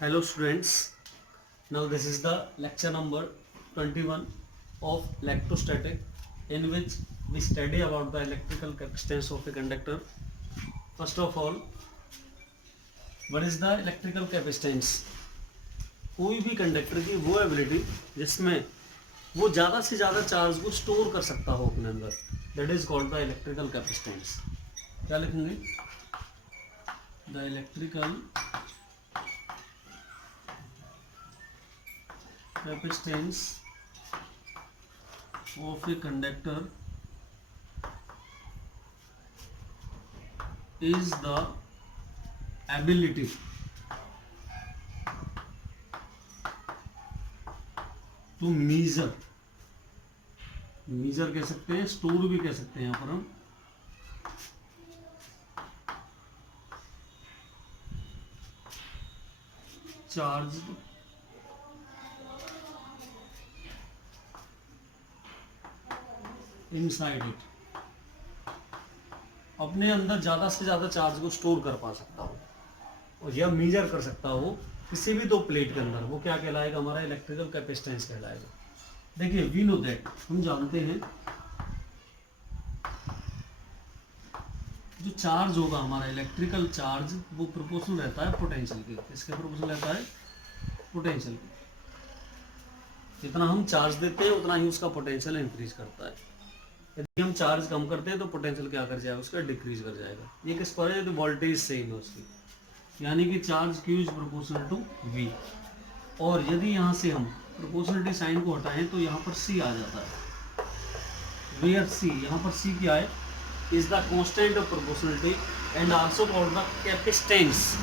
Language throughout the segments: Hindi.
Hello students, now this is the lecture number 21 of electrostatic, in which we study about the electrical capacitance of a conductor. First of all, what is the electrical capacitance? कोई भी कंडक्टर की वो एबिलिटी जिसमें वो ज़्यादा से ज़्यादा चार्ज को स्टोर कर सकता हो अपने अंदर, that is called the electrical capacitance. क्या लिखेंगे? The electrical capacitance of a conductor is the ability to measure कह सकते हैं, स्टोर भी कह सकते हैं यहाँ पर हम, चार्ज इनसाइड इट, अपने अंदर ज़्यादा से ज़्यादा चार्ज को स्टोर कर पा सकता हो और यह मेजर कर सकता हो किसी भी दो प्लेट के अंदर, वो क्या कहलाएगा? हमारा इलेक्ट्रिकल कैपेसिटेंस कहलाएगा. देखिए, वी नो दैट, हम जानते हैं जो चार्ज होगा हमारा इलेक्ट्रिकल चार्ज, वो प्रोपोर्शनल रहता है पोटेंशियल के. किसके प्रोपोर्शनल रहता है? पोटेंशियल के. जितना हम चार्ज देते हैं उतना ही उसका पोटेंशियल इंक्रीज करता है. यदि हम चार्ज कम करते हैं तो पोटेंशियल क्या कर जाएगा? उसका डिक्रीज कर जाएगा. ये किस पर है? तो वोल्टेज सेम है उसकी, यानी कि charge Q is proportional to V. और यदि यहाँ से हम प्रोपोर्शनलिटी साइन को हटाएं तो यहाँ पर C आ जाता है. वेयर C, यहाँ पर C क्या है? Is the constant of proportionality and also called the capacitance,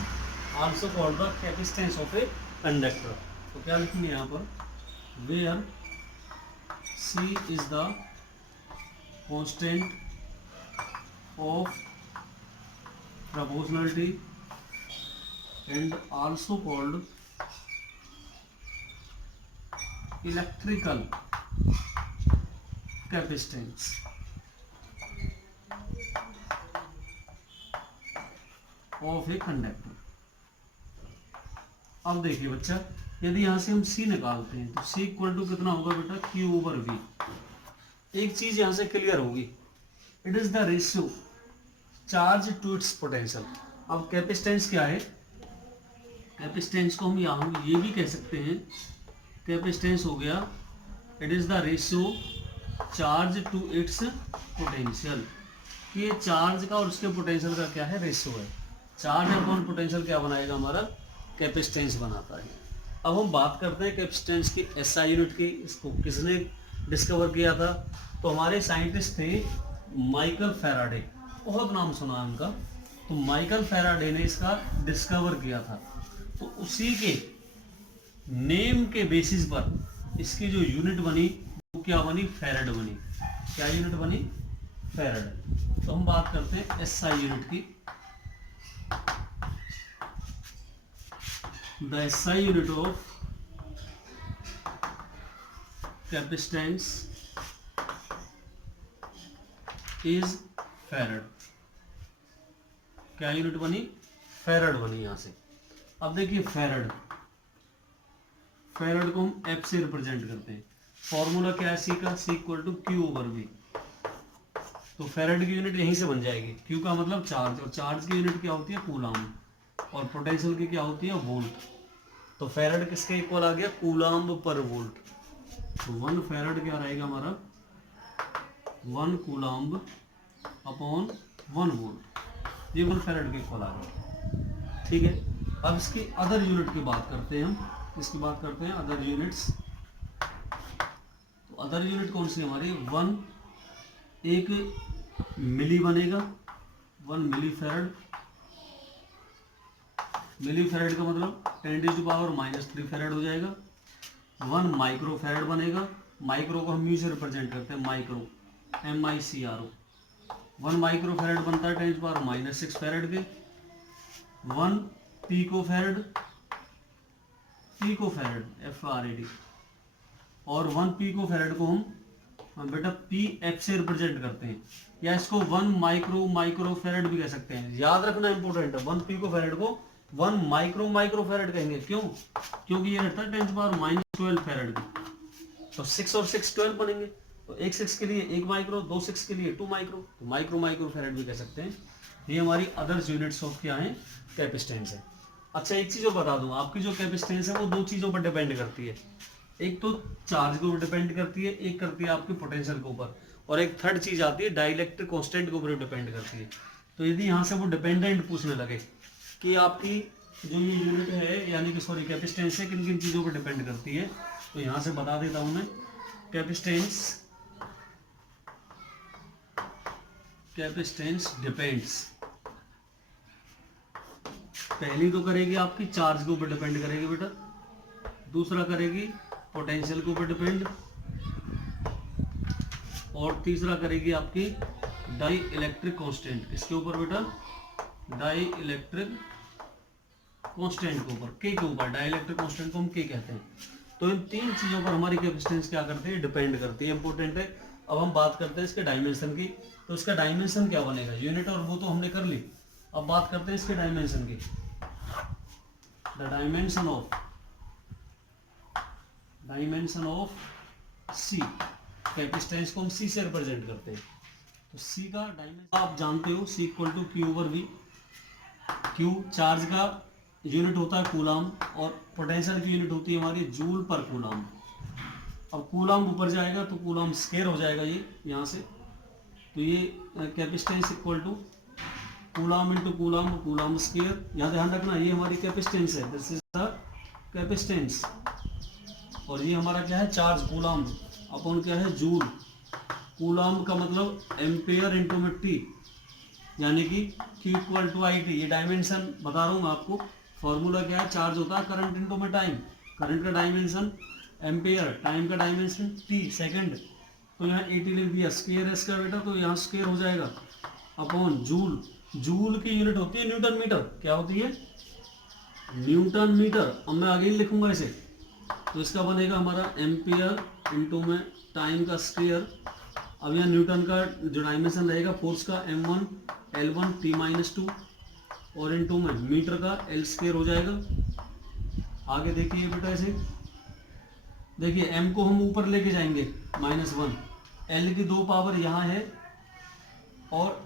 also called the capacitance of a conductor. तो क्या लिखेंगे यहाँ पर? Where C is the constant of proportionality and also called electrical capacitance of a conductor. अब देखिए बच्चा, यदि यहाँ से हम C निकालते हैं तो C इक्वल टू कितना होगा बेटा? Q over V. एक चीज यहां से क्लियर होगी, it is the ratio charge to its potential. अब कैपेसिटेंस क्या है? कैपेसिटेंस को हम यहाँ ये भी कह सकते हैं, कैपेसिटेंस हो गया it is the ratio charge to its potential. ये चार्ज का और उसके पोटेंशियल का क्या है? रेशियो है. चार्ज अपॉन पोटेंशियल क्या बनाएगा? हमारा कैपेसिटेंस बनाता है. अब हम बात करते हैं कैपेसिटेंस की SI यूनिट की. इसको किसने डिस्कवर किया था? तो हमारे साइंटिस्ट थे माइकल फैराडे. बहुत नाम सुना है उनका. तो माइकल फैराडे ने इसका डिस्कवर किया था. तो उसी के नेम के बेसिस पर इसकी जो यूनिट बनी वो क्या बनी? फैराड बनी. क्या यूनिट बनी? फैराड. तो हम बात करते हैं SI यूनिट की. The SI unit of capacitance is farad. क्या यूनिट बनी? फैराड बनी यहां से. अब देखिए, फैराड को हम F से रिप्रेजेंट करते हैं. फॉर्मूला क्या है C का? C equal to Q over V. तो फैराड की यूनिट यहीं से बन जाएगी. Q का मतलब चार्ज, और चार्ज की यूनिट क्या होती है? कूलाम्ब. और पोटेंशियल की क्या होती है? वोल्ट. तो फैराड किसके इक्वल आ गया? कूलाम्ब पर वोल्ट. तो 1 फैराड क्या रहेगा हमारा? 1 कूलाम्ब अपॉन 1 वोल्ट. ये 1 फैराड के इक्वल आ गया. ठीक है. अब इसकी अदर यूनिट की बात करते हैं हम. इसकी बात करते हैं अदर यूनिट्स. तो अदर यूनिट कौन सी हमारी? 1 एक मिली बनेगा. 1 मिली फैराड. मिली फैराड का मतलब 10⁻³ फैराड हो जाएगा. 1 माइक्रो फैराड बनेगा. माइक्रो को हम म्यू से रिप्रेजेंट करते हैं, माइक्रो, MICRO. 1 माइक्रो फैराड बनता है 10⁻⁶ फैराड के. 1 पीको फैराड FRAD. और 1 पीको फैराड को हम बेटा PF से रिप्रेजेंट करते हैं, या इसको 1 माइक्रो फैराड भी कह सकते हैं. याद रखना इंपॉर्टेंट है, 1 पीको फैराड को 1 माइक्रो फैरेड कहेंगे, क्यों? क्योंकि ये रहता है 10⁻⁻12 फैरेड की, तो 6 और 6 12 बनेंगे, तो एक 6 के लिए 1 माइक्रो, 2 6 के लिए 2 माइक्रो, तो माइक्रो फैरेड भी कह सकते हैं। ये हमारी अदर्स यूनिट्स ऑफ क्या है, कैपेसिटेंस है। अच्छा एक चीज और बता दूं, आपकी जो कैपेसिटेंस है वो दो चीजों पर डिपेंड करती है, एक तो चार्ज के ऊपर डिपेंड करती है, एक करती है आपकी पोटेंशियल के ऊपर, और एक थर्ड चीज आती है डाइलेक्ट्रिक कांस्टेंट के ऊपर डिपेंड करती है। तो यदि यहाँ से वो डिपेंडेंट पूछने लगे कि आपकी जो ये यूनिट है यानी कि सॉरी कैपेसिटेंस है किन किन चीजों पर डिपेंड करती है, तो यहाँ से बता देता हूं मैं, कैपेसिटेंस डिपेंड्स, पहली तो करेगी आपकी चार्ज के ऊपर डिपेंड करेगी बेटा, दूसरा करेगी पोटेंशियल के ऊपर डिपेंड, और तीसरा करेगी आपकी डाई इलेक्ट्रिक कांस्टेंट, किसके ऊपर बेटा, डाई इलेक्ट्रिक कांस्टेंट के ऊपर, के ऊपर, डाई इलेक्ट्रिक कांस्टेंट को हम के कहते हैं। तो इन तीन चीजों पर हमारी कैपेसिटेंस क्या करती है, डिपेंड करती है, इंपॉर्टेंट है। अब हम बात करते हैं इसके डायमेंशन की, तो इसका डायमेंशन क्या बनेगा, यूनिट और वो तो हमने कर ली, अब बात करते हैं इसके डायमेंशन की। The dimension of C, capacitance को हम सी से रिप्रेजेंट करते हैं, तो सी का डायमेंशन आप जानते हो, C equal to Q over V, Q charge का यूनिट होता है कूलाम, और पोटेंशियल की यूनिट होती है हमारी जूल पर कूलाम। अब कूलाम ऊपर जाएगा तो कूलाम स्क्वायर हो जाएगा ये यहाँ से, तो ये capacitance equal to coulomb into coulomb, coulomb square, यहाँ ध्यान रखना ये हमारी कैपेसिटेंस है, दिस इज द कैपेसिटेंस, और ये हमारा क्या है, चार्ज कूलाम अपॉन क्या है, जूल। कूलाम का मतलब एम्पेयर इंटू में टी, यानी कि Q equal to I T, ये डायमेंशन बता रहा हूँ मैं आपको, फॉर्मूला क्या है, चार्ज होता है करंट इंटू में टाइम, करंट का डायमेंशन एम्पेयर, टाइम का डायमेंशन टी सेकंड, तो यहाँ 80 लिख दिया, स्क्वायर है इसका बेटा, तो यहाँ स्क्वायर हो जाएगा अपॉन जूल, जूल की यूनिट होती है न्यूटन मीटर, क्या होती है, न्यूटन मीटर। अब मैं आगे ही लिखूंगा इसे, तो इसका बनेगा हमारा एम्पियर इंटू में टाइम का स्क्वायर। अब यहाँ न्यूटन का जो डायमेंशन रहेगा फोर्स का m1 L1 T-2, और इंटू में मीटर का L स्क्वायर हो जाएगा। आगे देखिए बेटा इसे, देखिए m को हम ऊपर लेके जाएंगे -1, L की 2 पावर यहाँ है और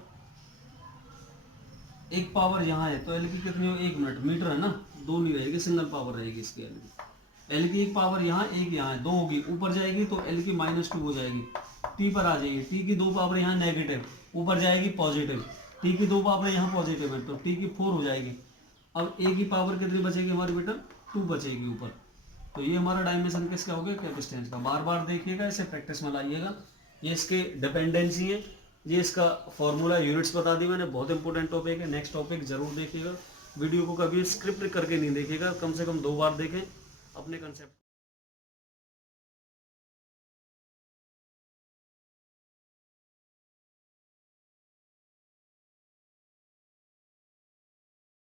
1 पावर यहाँ है, तो L की कितनी हो, 1 मिनट, मीटर है ना, 2 नहीं रहेगी, सिंगल पावर रहेगी इसकी L की 1 पावर यहाँ, 1 यहाँ है, 2 होगी, ऊपर जाएगी तो L की -2 हो जाएगी, T पर आ जाएगी, T की 2 पावर यहाँ नेगेटिव, ऊपर जाएगी पॉजिटिव, T की 2 पावर यहाँ पॉजिटिव है, तो T की 4 हो जाएगी। अब A की पावर कितनी बचेगी हमारी बेटा, 2 बचेगी ऊपर। तो ये हमारा डायमेंशन किसका हो गया, कैपेसिटेंस का। बार बार देखिएगा, इसे प्रैक्टिस में लाइएगा। ये इसके डिपेंडेंसी है, ये इसका फॉर्मूला, यूनिट्स बता दी मैंने, बहुत इंपॉर्टेंट टॉपिक है। नेक्स्ट टॉपिक जरूर देखिएगा, वीडियो को कभी स्क्रिप्ट करके नहीं देखिएगा, कम से कम 2 बार देखें अपने कंसेप्ट।